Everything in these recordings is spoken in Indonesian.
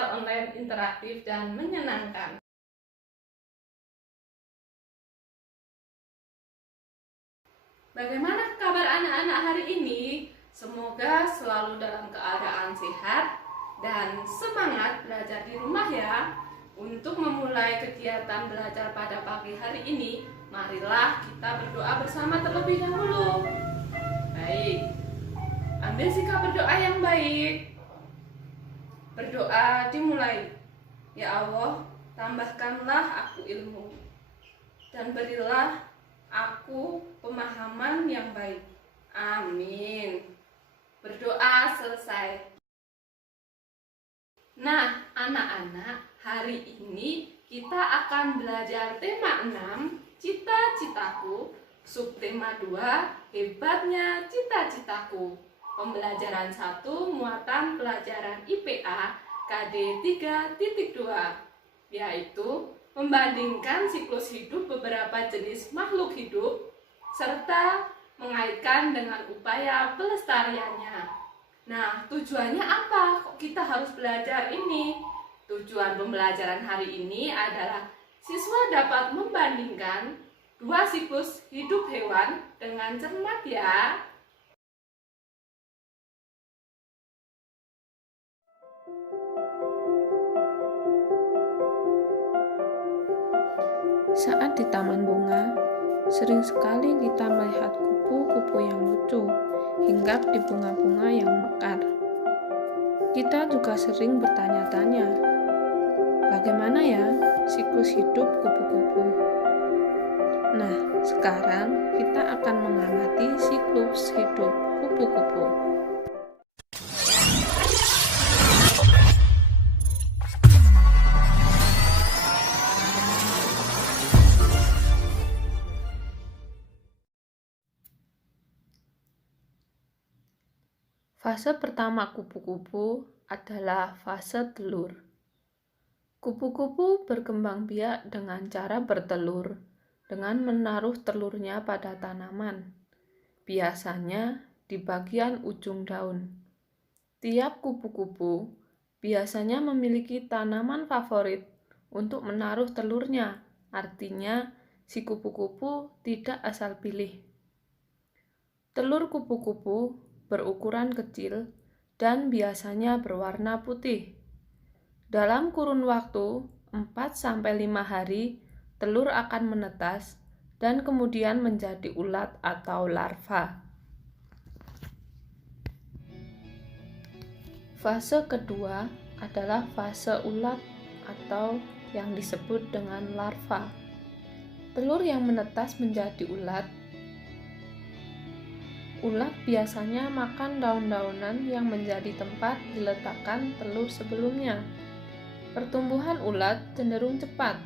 belajar online interaktif dan menyenangkan. Bagaimana kabar anak-anak hari ini? Semoga selalu dalam keadaan sehat dan semangat belajar di rumah ya. Untuk memulai kegiatan belajar pada pagi hari ini, marilah kita berdoa bersama terlebih dahulu. Baik, ambil sikap berdoa yang baik. Berdoa dimulai. Ya Allah, tambahkanlah aku ilmu dan berilah aku pemahaman yang baik. Amin. Berdoa selesai. Nah, anak-anak, hari ini kita akan belajar tema 6, cita-citaku, subtema 2, hebatnya cita-citaku. Pembelajaran 1, muatan pelajaran IPA KD 3.2, yaitu membandingkan siklus hidup beberapa jenis makhluk hidup serta mengaitkan dengan upaya pelestariannya. Nah, tujuannya apa? Kok kita harus belajar ini? Tujuan pembelajaran hari ini adalah siswa dapat membandingkan dua siklus hidup hewan dengan cermat ya. Saat di taman bunga, sering sekali kita melihat kupu-kupu yang lucu hinggap di bunga-bunga yang mekar. Kita juga sering bertanya-tanya, bagaimana ya siklus hidup kupu-kupu? Nah, sekarang kita akan mengamati siklus hidup kupu-kupu. Fase pertama kupu-kupu adalah fase telur. Kupu-kupu berkembang biak dengan cara bertelur dengan menaruh telurnya pada tanaman, biasanya di bagian ujung daun. Tiap kupu-kupu biasanya memiliki tanaman favorit untuk menaruh telurnya, artinya si kupu-kupu tidak asal pilih. Telur kupu-kupu berukuran kecil dan biasanya berwarna putih. Dalam kurun waktu 4-5 hari, telur akan menetas dan kemudian menjadi ulat atau larva. Fase kedua adalah fase ulat atau yang disebut dengan larva. Telur yang menetas menjadi ulat. Ulat biasanya makan daun-daunan yang menjadi tempat diletakkan telur sebelumnya. Pertumbuhan ulat cenderung cepat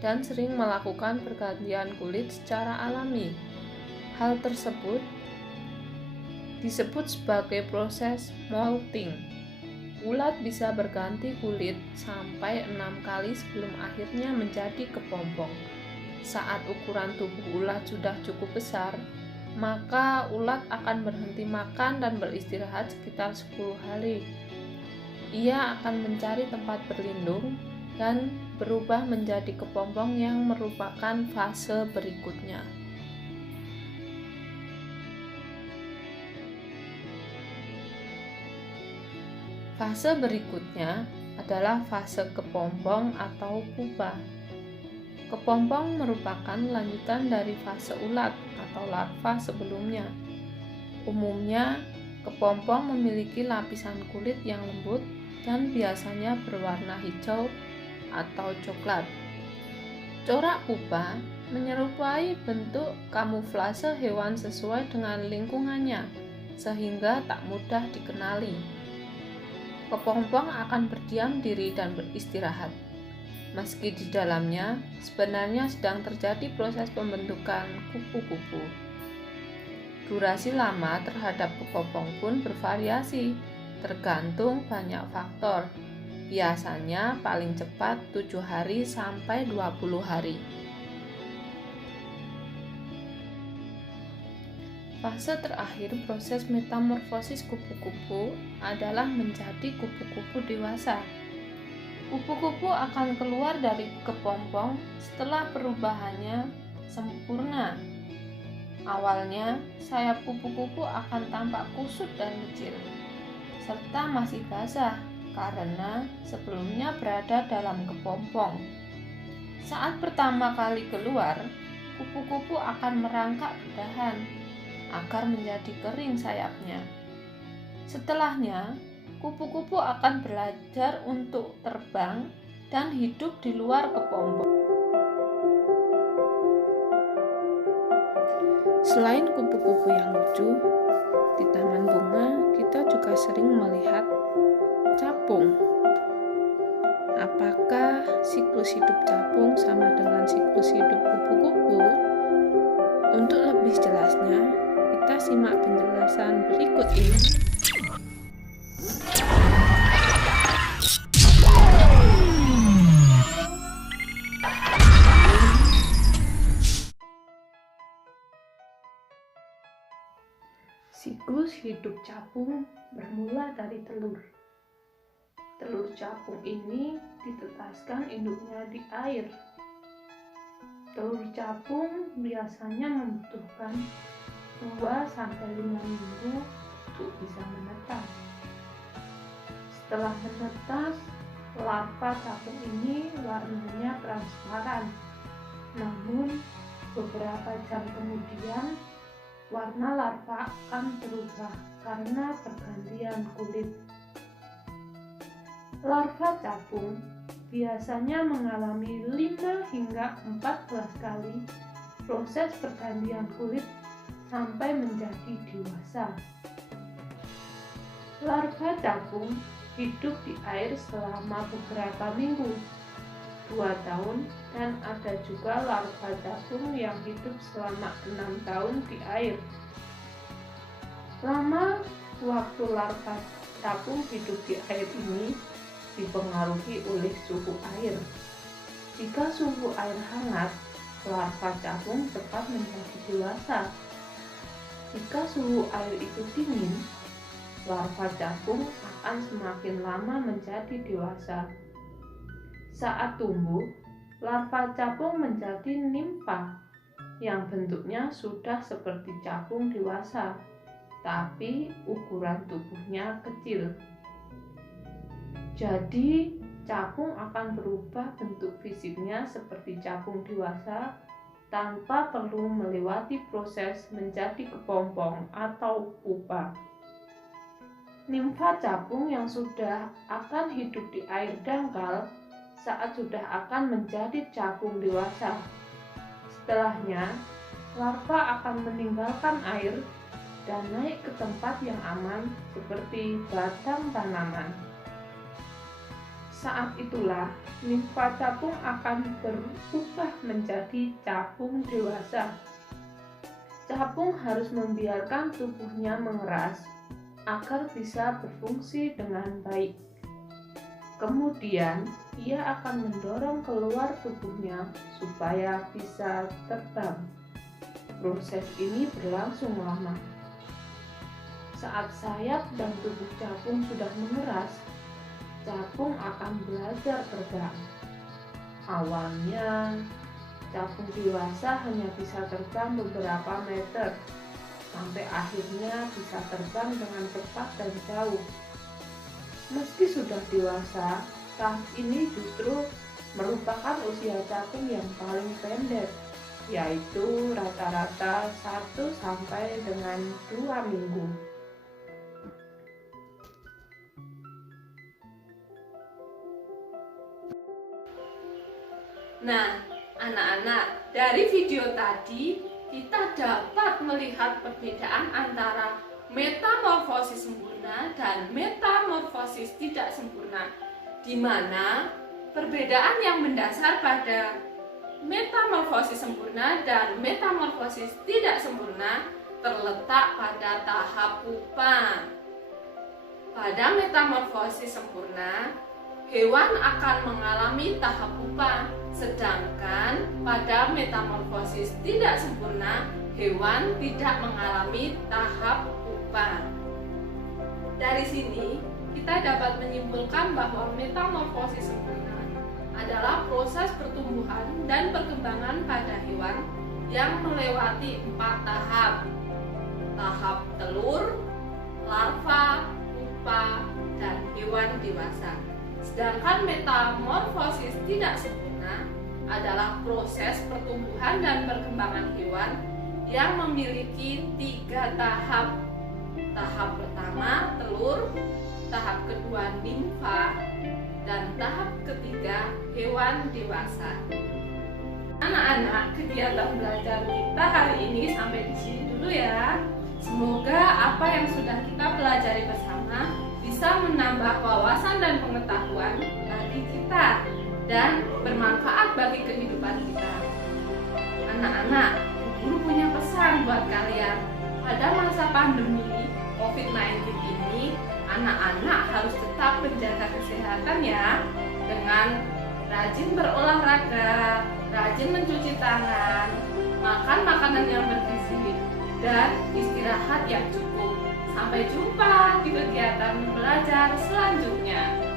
dan sering melakukan pergantian kulit secara alami. Hal tersebut disebut sebagai proses molting. Ulat bisa berganti kulit sampai 6 kali sebelum akhirnya menjadi kepompong. Saat ukuran tubuh ulat sudah cukup besar, maka ulat akan berhenti makan dan beristirahat sekitar 10 hari. Ia akan mencari tempat berlindung dan berubah menjadi kepompong yang merupakan fase berikutnya. Fase berikutnya adalah fase kepompong atau pupa. Kepompong merupakan lanjutan dari fase ulat atau larva sebelumnya. Umumnya, kepompong memiliki lapisan kulit yang lembut dan biasanya berwarna hijau atau coklat. Corak pupa menyerupai bentuk kamuflase hewan sesuai dengan lingkungannya, sehingga tak mudah dikenali. Kepompong akan berdiam diri dan beristirahat. Meski di dalamnya sebenarnya sedang terjadi proses pembentukan kupu-kupu. Durasi lama terhadap kepompong pun bervariasi, tergantung banyak faktor. Biasanya paling cepat 7 hari sampai 20 hari. Fase terakhir proses metamorfosis kupu-kupu adalah menjadi kupu-kupu dewasa. Kupu-kupu akan keluar dari kepompong setelah perubahannya sempurna. Awalnya, sayap kupu-kupu akan tampak kusut dan kecil, serta masih basah karena sebelumnya berada dalam kepompong. Saat pertama kali keluar, kupu-kupu akan merangkak ke dahan agar menjadi kering sayapnya. Setelahnya, kupu-kupu akan belajar untuk terbang dan hidup di luar kepompong. Selain kupu-kupu yang lucu, di taman bunga kita juga sering melihat capung. Apakah siklus hidup capung sama dengan siklus hidup kupu-kupu? Untuk lebih jelasnya, kita simak penjelasan berikut ini. Siklus hidup capung bermula dari telur. Telur capung ini ditetaskan induknya di air. Telur capung biasanya membutuhkan 2-5 minggu untuk bisa menetas. Setelah menetas, larva capung ini warnanya transparan. Namun, beberapa jam kemudian, warna larva akan berubah karena pergantian kulit. Larva capung biasanya mengalami 5 hingga 14 kali proses pergantian kulit sampai menjadi dewasa. Larva capung hidup di air selama beberapa minggu, 2 tahun, dan ada juga larva capung yang hidup selama 6 tahun di air. Lama waktu larva capung hidup di air ini dipengaruhi oleh suhu air. Jika suhu air hangat, larva capung cepat menjadi dewasa. Jika suhu air itu dingin, larva capung akan semakin lama menjadi dewasa. Saat tumbuh, larva capung menjadi nimfa yang bentuknya sudah seperti capung dewasa, tapi ukuran tubuhnya kecil. Jadi, capung akan berubah bentuk fisiknya seperti capung dewasa tanpa perlu melewati proses menjadi kepompong atau pupa. Nimfa capung yang sudah akan hidup di air dangkal saat sudah akan menjadi capung dewasa. Setelahnya, larva akan meninggalkan air dan naik ke tempat yang aman seperti batang tanaman. Saat itulah nimfa capung akan berubah menjadi capung dewasa. Capung harus membiarkan tubuhnya mengeras agar bisa berfungsi dengan baik. Kemudian, ia akan mendorong keluar tubuhnya supaya bisa terbang. Proses ini berlangsung lama. Saat sayap dan tubuh capung sudah mengeras, capung akan belajar terbang. Awalnya, capung dewasa hanya bisa terbang beberapa meter, sampai akhirnya bisa terbang dengan cepat dan jauh. Meski sudah dewasa, tahap ini justru merupakan usia capung yang paling pendek, yaitu rata-rata 1 sampai dengan 2 minggu. Nah, anak-anak, dari video tadi kita dapat melihat perbedaan antara metamorfosis sempurna dan metamorfosis tidak sempurna, di mana perbedaan yang mendasar pada metamorfosis sempurna dan metamorfosis tidak sempurna terletak pada tahap pupa. Pada metamorfosis sempurna, hewan akan mengalami tahap pupa, sedangkan pada metamorfosis tidak sempurna, hewan tidak mengalami tahap pupa. Dari sini kita dapat menyimpulkan bahwa metamorfosis sempurna adalah proses pertumbuhan dan perkembangan pada hewan yang melewati 4 tahap. Tahap telur, larva, pupa, dan hewan dewasa. Sedangkan metamorfosis tidak sempurna adalah proses pertumbuhan dan perkembangan hewan yang memiliki 3 tahap. Tahap pertama telur, tahap kedua nimfa, dan tahap ketiga hewan dewasa. Anak-anak, kegiatan belajar kita hari ini sampai di sini dulu ya. Semoga apa yang sudah kita pelajari bersama bisa menambah wawasan dan pengetahuan bagi kita dan bermanfaat bagi kehidupan kita. Anak-anak, guru punya pesan buat kalian. Pada masa pandemi COVID-19 ini, anak-anak harus tetap menjaga kesehatan ya, dengan rajin berolahraga, rajin mencuci tangan, makan makanan yang bergizi, dan istirahat yang cukup. Sampai jumpa di kegiatan belajar selanjutnya.